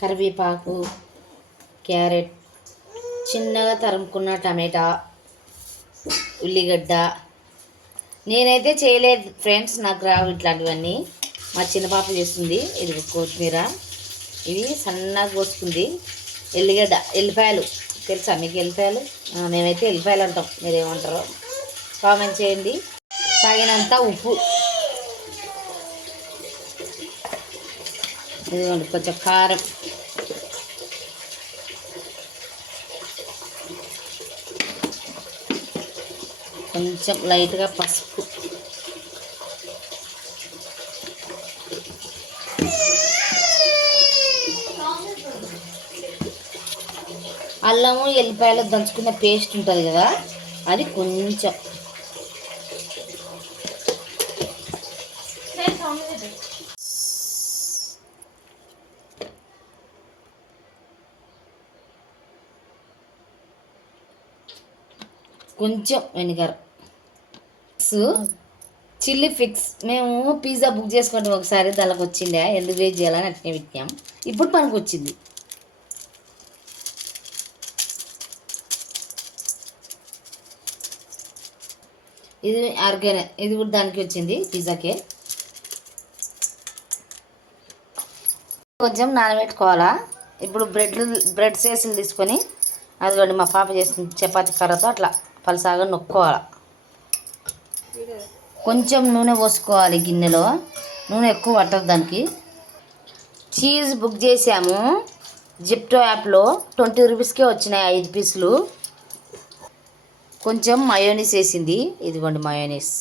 కరివేపాకు క్యారెట్ చిన్నగా తరుముకున్న టమాటా ఉల్లిగడ్డ. నేనైతే చేయలేదు ఫ్రెండ్స్ నాకు రావు ఇట్లాంటివన్నీ. మా చిన్నపాప చేస్తుంది ఇది కొత్తిమీర. ఇది సన్నగా కోసుకుంది. ఎల్లిగడ్డ ఎల్లిపాయలు. తెలుసా మీకు ఎల్లిపాయలు? మేమైతే ఎల్లిపాయలు అంటాం. మీరేమంటారో? కామెంట్ చేయండి. తగినంత ఉప్పు. ఇదిగోండి కొంచెం కారం. కొంచెం లైట్గా పసుపు. అల్లము ఎల్లిపాయలు దంచుకున్న పేస్ట్ ఉంటుంది కదా అది కొంచెం. కొంచెం వెనిగర్. చిల్లీ ఫిక్స్ మేము పిజ్జా బుక్ చేసుకుంటాం ఒకసారి దానికి వచ్చిండే ఎందుకు వేట్ చేయాలని అట్నే పెట్టినాం. ఇప్పుడు మనకు వచ్చింది ఇది ఆర్గానే ఇది కూడా దానికి వచ్చింది పిజ్జాకే కొంచెం నానబెట్టుకోవాలా? ఇప్పుడు బ్రెడ్ బ్రెడ్ సేసులు తీసుకొని అదిగోండి మా పాప చేసిన చపాతీ కర్రతో అట్లా పలసాగా నొక్కోవాలి. కొంచెం నూనె పోసుకోవాలి గిన్నెలో. నూనె ఎక్కువ పట్టదు దానికి. చీజ్ బుక్ చేసాము జిప్టో యాప్లో ట్వంటీ రూపీస్కే వచ్చినాయి ఐదు పీసులు. కొంచెం మయోనీస్ వేసింది. ఇదిగోండి మయోనీస్.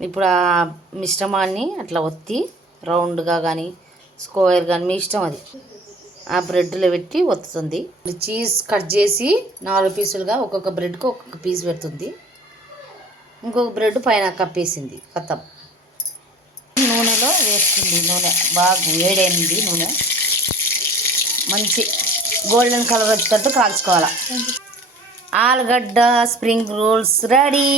ఇప్పుడు ఆ మిశ్రమాన్ని అట్లా ఒత్తి రౌండ్గా కానీ స్క్వేర్ కానీ మీ ఇష్టం అది. ఆ బ్రెడ్లో పెట్టి వస్తుంది చీజ్ కట్ చేసి నాలుగు పీసులుగా ఒక్కొక్క బ్రెడ్కి ఒక్కొక్క పీస్ పెడుతుంది. ఇంకొక బ్రెడ్ పైన కప్పేసింది కథం. నూనెలో వేస్తుంది నూనె బాగా వేడైంది నూనె. మంచి గోల్డెన్ కలర్ వచ్చేటట్టు కాల్చుకోవాలి. ఆలుగడ్డ స్ప్రింగ్ రోల్స్ రెడీ.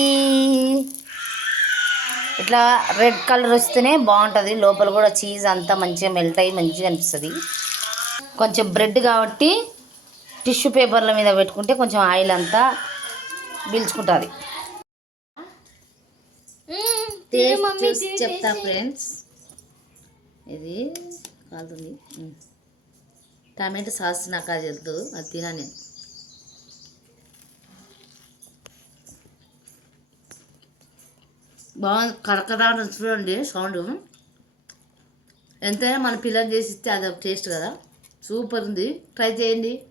ఇట్లా రెడ్ కలర్ వస్తేనే బాగుంటుంది. లోపల కూడా చీజ్ అంతా మంచిగా మెల్ట్ అయ్యి మంచిగా అనిపిస్తుంది. కొంచెం బ్రెడ్ కాబట్టి టిష్యూ పేపర్ల మీద పెట్టుకుంటే కొంచెం ఆయిల్ అంతా పీల్చుకుంటుంది. చెప్తా ఫ్రెండ్స్. ఇది మ్మ్. టమాటో సాస్ నాకు అది వద్దు అది తినా నేను. బాగుంది కరకరా చూడండి సౌండ్. ఎంతైనా మన పిల్లలు చేసి ఇస్తే అదొక టేస్ట్ కదా. సూపర్ ఉంది. ట్రై చేయండి.